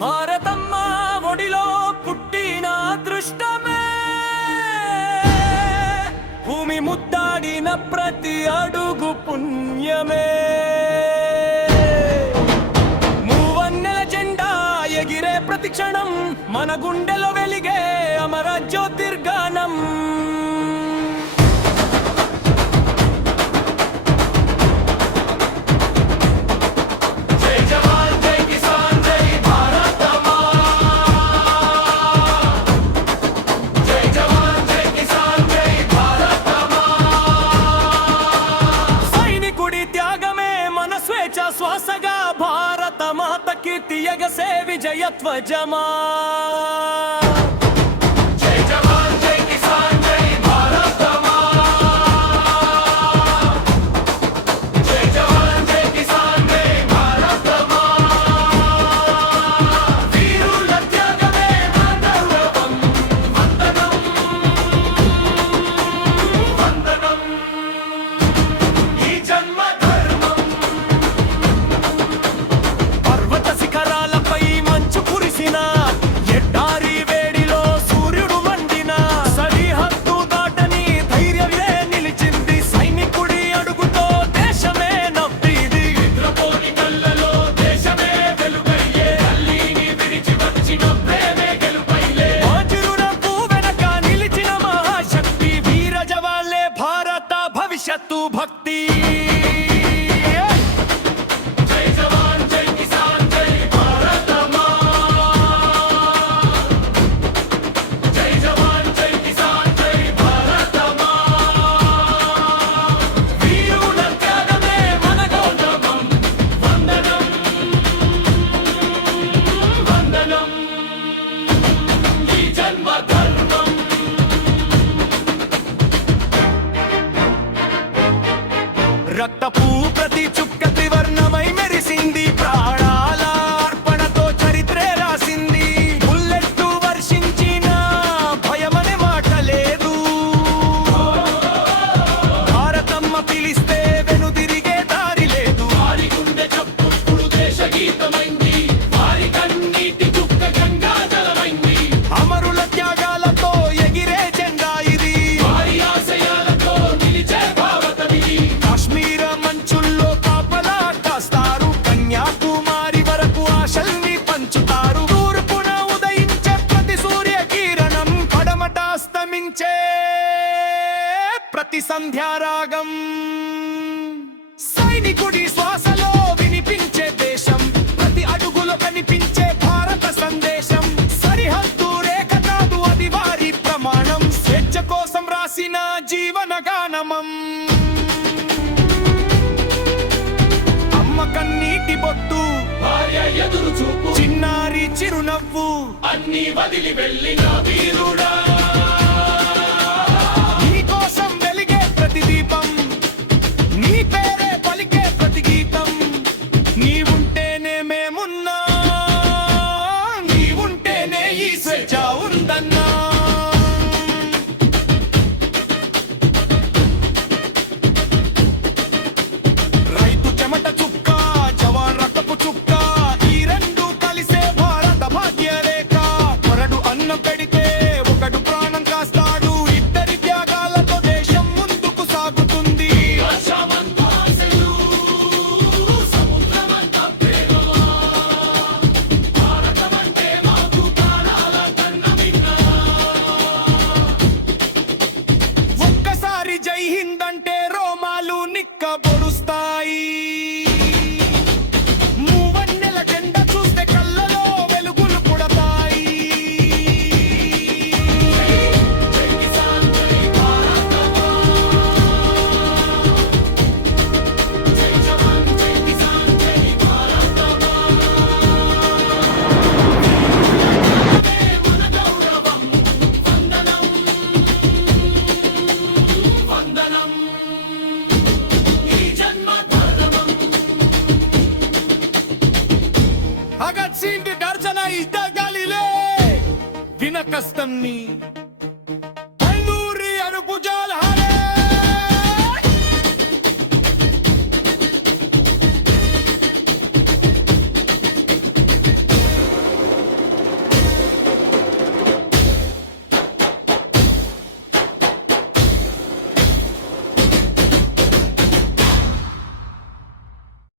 భారతమ్మ ఒడిలో పుట్టిన అదృష్టమే, భూమి ముద్దాడిన ప్రతి అడుగు పుణ్యమే. మూవన్నెల జెండా ఎగిరే ప్రతి క్షణం మన గుండెలో వెలిగే అమర జ్యోతిర్గానం. శ్వాసగా భారత మాత కీర్తి ఎగసే విజయత్వజమా. జై జవాన్ జై కిసాన్ జై భారతమా, జై జవాన్ జై కిసాన్ జై భారతమా. వీరుల త్యాగమే మన గౌరవం, వందనం వందనం. ఈ జన్మ భక్తి. జై జవాన్ జై కిసాన్ జై భారతమా, జై జవాన్ జై కిసాన్ జై భారతమా. వీరుల త్యాగమే మన గౌరవం, వందనం వందనం. ఈ జన్మ ధర్మం. రక్తపు ప్రతి చుక్క త్రివర్ణమై మెరిసింది, ప్రాణాల అర్పణతో చరిత్రే రాసింది. బుల్లెట్టు వర్షించిన భయమనే మాట లేదు, భారతమ్మ పిలిస్తే వెనుదిరిగే దారి లేదు. వారి గుండె చప్పుడు దేశ గీతమైంది, వారి కన్నీటి చుక్క గంగా జలమైంది. అమరుల త్యాగాలతో ఎగిరే జెండా ఇది, వారి ఆశయాలతో నిలిచే భారతది. కాశ్మీర మంచుల్లో కాపలా కాస్తారు, కన్యాకుమారి వరకు ఆశల్ని పంచుతారు. తూర్పున ఉదయించే ప్రతి సూర్య కిరణం, పడమట అస్తమించే ప్రతి సంధ్యారాగం. సైనికుడి శ్వాసలో వినిపించే దేశం, ప్రతి అడుగులో కనిపించే భారత సందేశం. సరిహద్దు రేఖ కాదు అది వారి ప్రమాణం, స్వేచ్ఛ కోసం రాసిన జీవన గానమం. కన్నీటి బొట్టు, భార్య ఎదురు చూపు, చిన్నారి చిరునవ్వు, అన్ని వదిలి వెళ్ళిన వీరుడా. నీ కోసం వెలిగే ప్రతి దీపం, నీ పేరే పలికే ప్రతి గీతం. నీవుంటేనే మేమున్నా, నీవుంటేనే ఈ స్వేచ్ఛ ఉందన్నా. రైతు చెమట చుక్క, జవాన్ రక్తపు చుక్క, ఈ రెండు కలిసే భారత భాగ్యరేఖ. కొరడు అన్నం పెడితే ఒకడు ప్రాణం కాస్తాడు, ఇద్దరి త్యాగాలతో దేశం ముందుకు సాగుతుంది. ఒక్కసారి జై హింద్ అంటే రోమాలు నిక్కబొడుస్తాయి. మూవన్నెల జెండా చూస్తే కళ్ళలో వెలుగులు పుడతాయి. జై కిసాన్ జై భారతమా, జై జవాన్ జై కిసాన్ జై భారతమా. మన గౌరవం, వందనం వందనం. ఈ జన్మ ధర్మం. భగత్ సింగ్ గర్జన ఇద్దగాలిలే విన కష్టంని, అల్లూరి అనుభుజాల